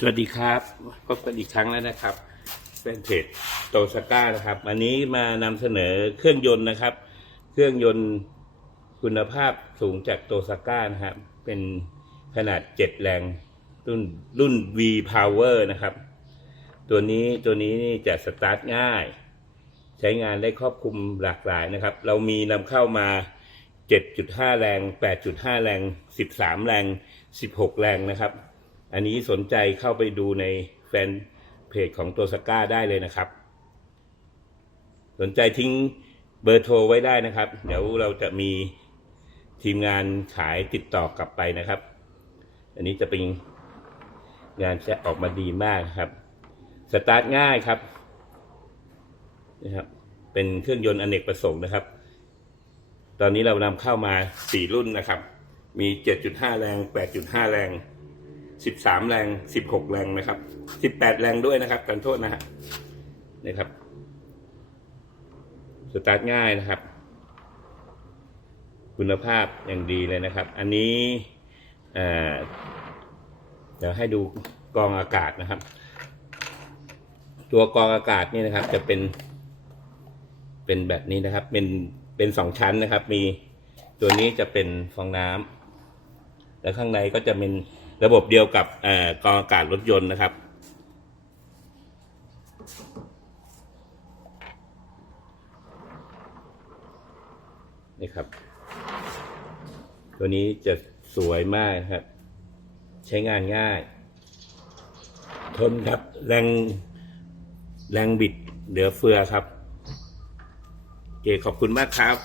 สวัสดีครับพบกันอีกครั้งแล้วนะครับเป็นเพจโตสก้านะครับวันนี้มานำเสนอเครื่องยนต์นะครับ เครื่องยนต์คุณภาพสูงจากโตสก้านะครับ เป็นขนาด7แรงรุ่นรุ่น V Power นะครับ ตัวนี้ตัวนี้นี่จะสตาร์ทง่าย ใช้งานได้ครอบคลุมหลากหลายนะครับ เรามีนำเข้ามา7.5แรง8.5แรง13แรง16แรงนะครับ อันนี้สนใจเข้าไปดูในแฟนเพจของตัวสก้าได้เลยนะครับ สนใจทิ้งเบอร์โทรไว้ได้นะครับ เดี๋ยวเราจะมีทีมงานขายติดต่อกลับไปนะครับ อันนี้จะเป็นงานจะออกมาดีมากครับ สตาร์ทง่ายครับนะครับเป็นเครื่องยนต์อเนกประสงค์นะครับ ตอนนี้เรานำเข้ามาสี่รุ่นนะครับ มี 7.5 แรง 8.5 แรง 13 แรง 16 แรงนะครับ 18 แรงด้วยนะครับกันโทษนะฮะนะครับสตาร์ทง่ายนะครับ คุณภาพอย่างดีเลยนะครับ อันนี้เดี๋ยวให้ดูกรองอากาศนะครับ ตัวกรองอากาศนี่นะครับ จะเป็น เป็นแบบนี้นะครับ เป็นเป็นสองชั้นนะครับ มีตัวนี้จะเป็นฟองน้ำแล้วข้างในก็จะเป็น ระบบเดียวกับเอ่อกองอากาศรถยนต์นะครับ นี่ครับ ตัวนี้จะสวยมากครับ ใช้งานง่าย ทนครับ แรงแรงบิดเหลือเฟือครับโอเคขอบคุณมากครับ